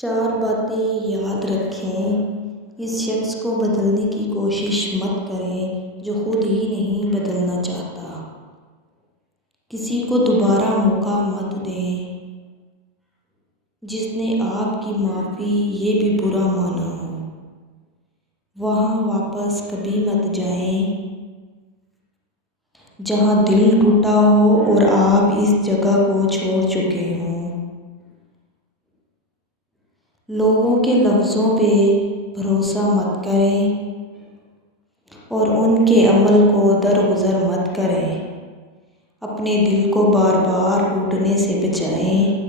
4 باتیں یاد رکھیں۔ اس شخص کو بدلنے کی کوشش مت کریں جو خود ہی نہیں بدلنا چاہتا۔ کسی کو دوبارہ موقع مت دیں۔ جس نے آپ کی معافی یہ بھی برا مانا ہو، وہاں واپس کبھی مت جائیں جہاں دل ٹوٹا ہو اور آپ اس جگہ کو چھوڑ چکے ہوں۔ لوگوں کے لفظوں پہ بھروسہ مت کریں اور ان کے عمل کو درگزر مت کریں۔ اپنے دل کو بار بار ٹوٹنے سے بچائیں۔